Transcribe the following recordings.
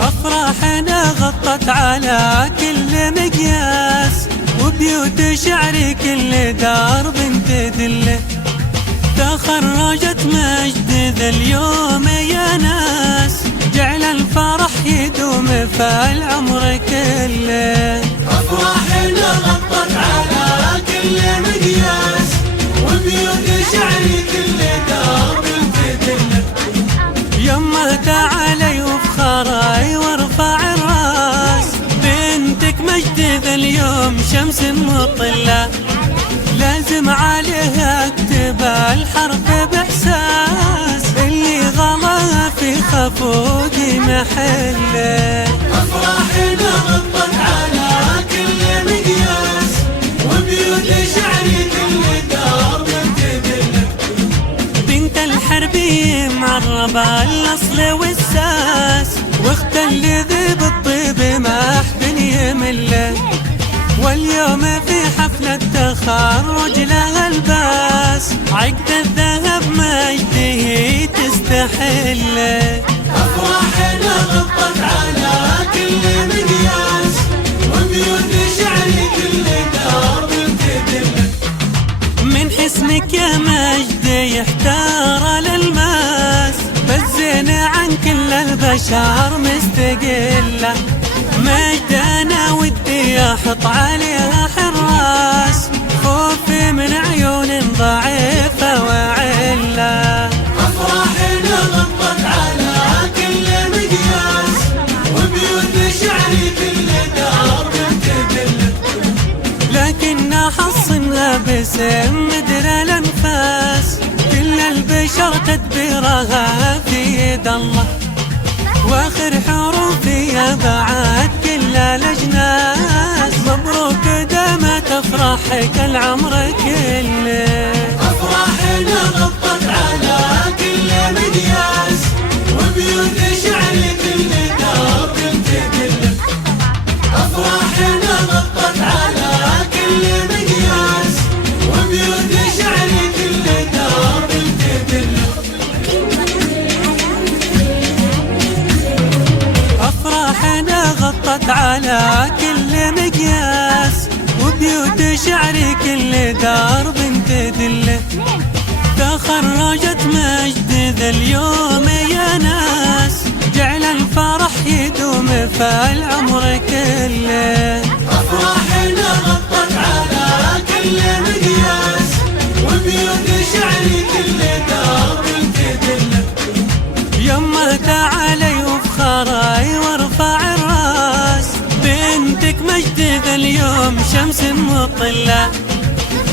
أفراحنا غطت على كل مقياس، وبيوت شعري كل دار بنت دله. تخرجت مجد ذا اليوم يا ناس، جعل الفرح يدوم في العمر كله. أفراحنا غطت على كل مقياس، وبيوت شعري كل دار بنت دله. يمه تعالي وفخاري وارفع الراس، بنتك مجد ذا اليوم شمس مطلة. لازم عليها اكتب الحرف باحساس، اللي غلا في خفوقي محله. أفراحنا غطت على كل مقياس، وبيوت شعري كل دار بنت دله. بنت الحربي معربة الاصل والساس، واخت اللي ذي بالطيب ما حد يمله. واليوم في حفلة تخرج لها الباس، عقد الذهب مجده تستحله. أفراحنا غطت على كل مقياس، وبيوت شعري كل دار بنت دله. من حسنك يا مجد يحتار الالماس، بالزين عن كل البشر مستقله. مجد انا ودي احط عليها حراس، خوفي من عيون ضعيفه وعله. أفراحنا غطت على كل مقياس، وبيوت شعري كل دار بنت دله. لكن حصنها باسم مدرى الانفاس، كل البشر تدبيرها في يد الله. واخر حروفي بعد كل الاجناس، مبروك دامت افراحك العمر كله. أفراحنا غطت على كل مقياس، وبيوت شعري كل دار بنت دله. أفراحنا غطت على كل مقياس، وبيوت شعري كل دار بنت دله. أفراحنا غطت على كل مقياس، وبيوت شعري كل دار بنت دله. تخرجت مجد ذا اليوم يا ناس، جعل الفرح يدوم في العمر كله. أفراحنا غطت على كل مقياس، وبيوت شعري كل دار بنت دله. يمه تعالي وفخاري وارفع الراس، بنتك مجد ذا اليوم شمس مطلة.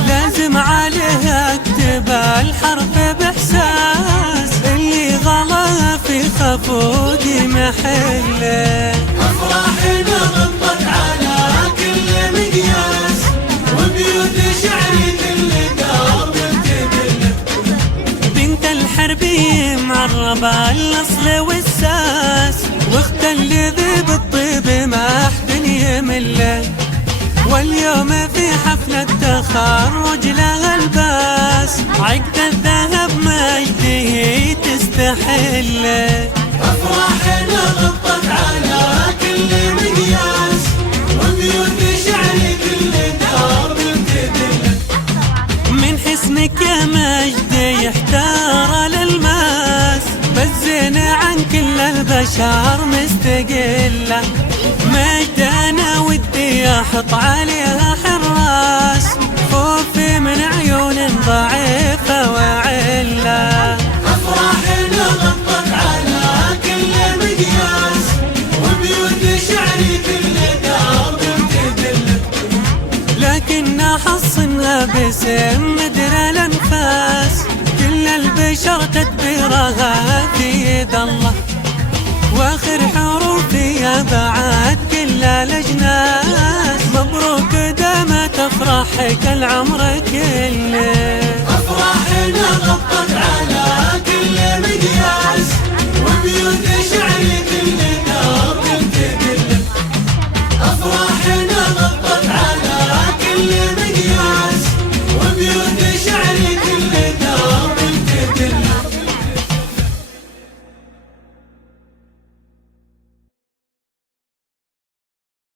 لازم عليها اكتب الحرف باحساس، اللي غلا في خفوقي محله. أفراحنا غطت على كل مقياس، وبيوت شعري كل دار بنت دله. بنت الحربي معربة الاصل والساس، واخت اللي ذي بالطيب ما حد يمله. واليوم في حفلة تخرج لها الباس، عقد الذهب مجده تستحله. أفراحنا غطت على كل مقياس، وبيوت شعري كل دار بنت دله. من حسنك يا مجد يحتار الالماس، بالزين عن كل البشر مستقله. مجد انا ودي احط عليها حراس، خوفي من عيون ضعيفه وعله. أفراحنا غطت على كل مقياس، وبيوت شعري كل دار بنت دله. لكن حصنها باسم مدرى الانفاس، كل البشر تدبيرها في يد الله. واخر حروفي بعد كل الاجناس، مبروك دامت افراحك العمر كله.